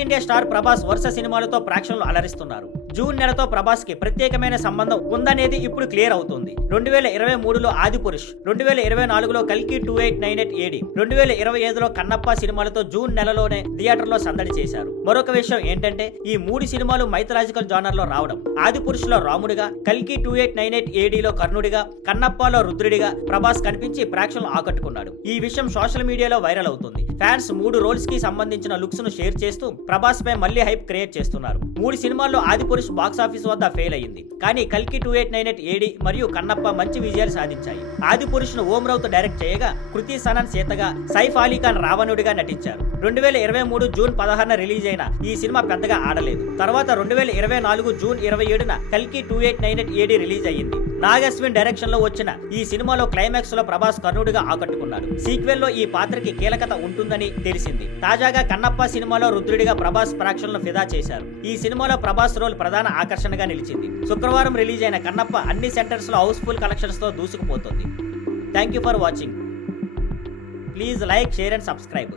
Pan India star Prabhas వరుస సినిమాలతో ప్రేక్షకులను అలరిస్తున్నారు. జూన్ నెలతో ప్రభాస్ కి ప్రత్యేకమైన సంబంధం ఉందనేది ఇప్పుడు క్లియర్ అవుతుంది. 2023లో ఆదిపురుష్, 2024లో కల్కి 2898 AD, 2025లో కన్నప్ప సినిమాలతో జూన్ నెలలోనే థియేటర్లో సందడి చేశారు. మరొక విషయం ఏంటంటే ఈ 3 సినిమాలు మైథలాజికల్ జానర్ లో రావడం. ఆదిపురుష్ లో రాముడిగా, కల్కి 2898 ADలో కర్ణుడిగా, కన్నప్పలో రుద్రుడిగా ప్రభాస్ కనిపించి ప్రేక్షకులను ఆకట్టుకున్నాడు. ఈ విషయం సోషల్ మీడియాలో వైరల్ అవుతుంది. ఫ్యాన్స్ 3 రోల్స్ కి సంబంధించిన లుక్స్ ను షేర్ చేస్తూ ప్రభాస్ పై మళ్ళీ హైప్ క్రియేట్ చేస్తున్నారు. 3 సినిమాల్లో ఆదిపురుష్ బాక్స్ ఆఫీస్ వద్ద ఫెయిల్ అయ్యింది. కానీ కల్కి 2898 AD మరియు కన్నప్ప మంచి విజయాలు సాధించాయి. ఆదిపురుష్ ను ఓం రౌత్ డైరెక్ట్ చేయగా, కృతి సనన్ సీతగా, సైఫ్ అలీ ఖాన్ రావణుడిగా నటించారు. 2023 జూన్ 16న రిలీజ్ అయిన ఈ సినిమా పెద్దగా ఆడలేదు. తర్వాత 2024 జూన్ 27న కల్కి 2898 AD రిలీజ్ అయ్యింది. నాగ్ అశ్విన్ డైరెక్షన్ లో వచ్చిన ఈ సినిమాలో క్లైమాక్స్ లో ప్రభాస్ కర్ణుడిగా ఆకట్టుకున్నాడు. సీక్వెల్ లో ఈ పాత్రకి కీలకత ఉంటుందని తెలిసింది. తాజాగా కన్నప్ప సినిమాలో రుద్రుడిగా ప్రభాస్ ప్రేక్షకులను ఫిదా చేశారు. ఈ సినిమాలో ప్రభాస్ రోల్ ప్రధాన ఆకర్షణగా నిలిచింది. శుక్రవారం రిలీజ్ అయిన కన్నప్ప అన్ని సెంటర్స్ లో హౌస్ఫుల్ కలెక్షన్స్ తో దూసుకుపోతుంది. Thank you for watching. Please like, share and subscribe.